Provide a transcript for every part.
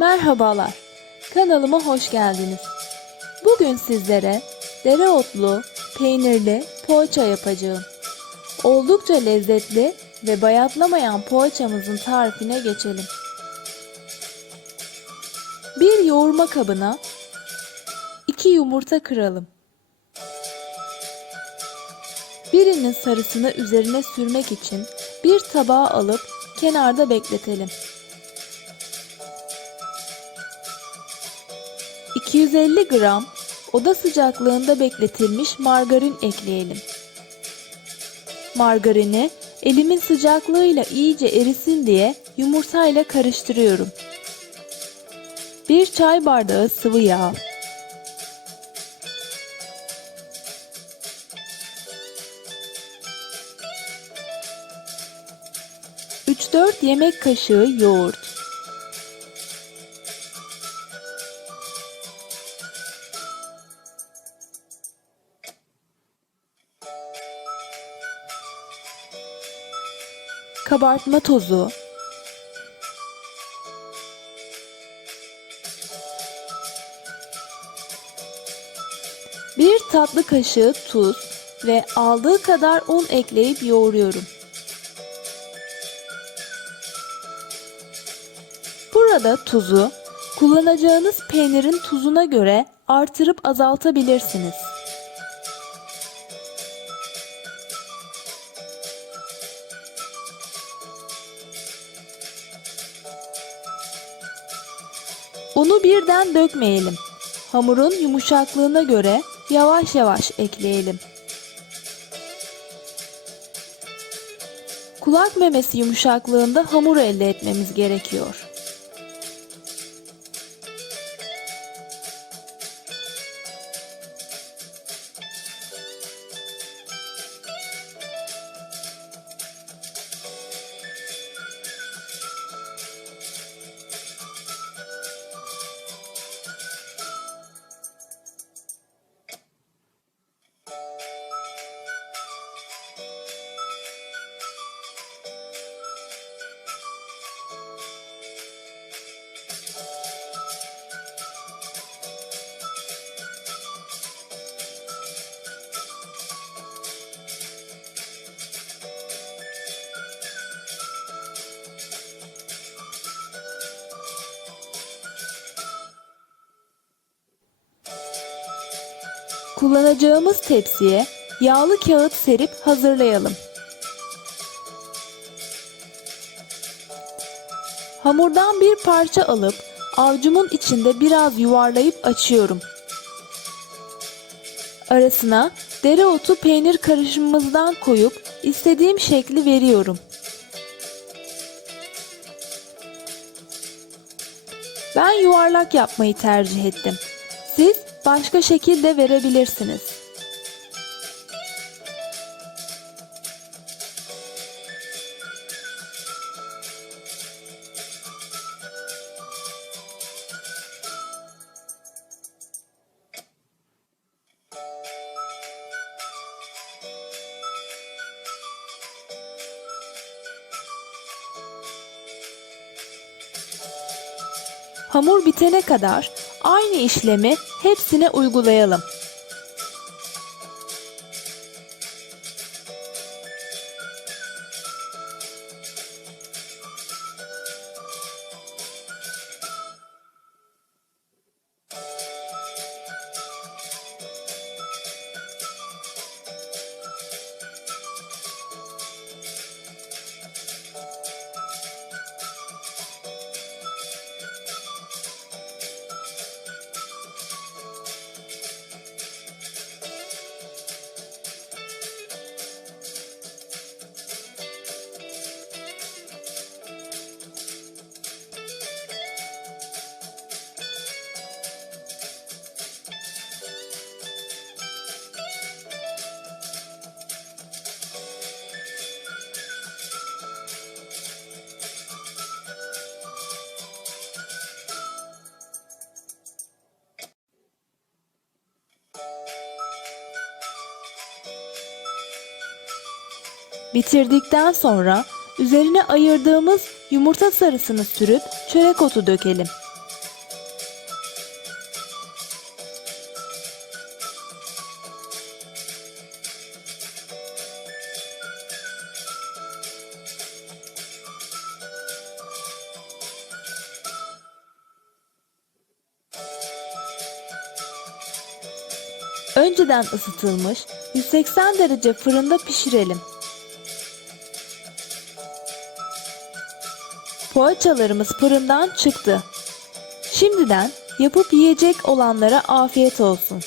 Merhabalar, kanalıma hoş geldiniz. Bugün sizlere dereotlu, peynirli poğaça yapacağım. Oldukça lezzetli ve bayatlamayan poğaçamızın tarifine geçelim. Bir yoğurma kabına 2 yumurta kıralım. Birinin sarısını üzerine sürmek için bir tabağa alıp kenarda bekletelim. 250 gram oda sıcaklığında bekletilmiş margarin ekleyelim. Margarini elimin sıcaklığıyla iyice erisin diye yumurtayla karıştırıyorum. 1 çay bardağı sıvı yağ. 3-4 yemek kaşığı yoğurt. kabartma tozu, bir tatlı kaşığı tuz ve aldığı kadar un ekleyip yoğuruyorum. Burada tuzu kullanacağınız peynirin tuzuna göre artırıp azaltabilirsiniz. Unu birden dökmeyelim. Hamurun yumuşaklığına göre yavaş yavaş ekleyelim. Kulak memesi yumuşaklığında hamur elde etmemiz gerekiyor. Kullanacağımız tepsiye yağlı kağıt serip hazırlayalım. Hamurdan bir parça alıp avcumun içinde biraz yuvarlayıp açıyorum. Arasına dereotu peynir karışımımızdan koyup istediğim şekli veriyorum. Ben yuvarlak yapmayı tercih ettim. Siz başka şekil de verebilirsiniz. Hamur bitene kadar aynı işlemi hepsine uygulayalım. Bitirdikten sonra üzerine ayırdığımız yumurta sarısını sürüp çörek otu dökelim. Önceden ısıtılmış 180 derece fırında pişirelim. Poğaçalarımız fırından çıktı. Şimdiden yapıp yiyecek olanlara afiyet olsun.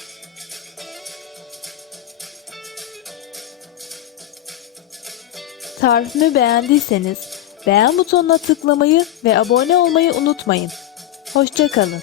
Tarifimi beğendiyseniz beğen butonuna tıklamayı ve abone olmayı unutmayın. Hoşçakalın.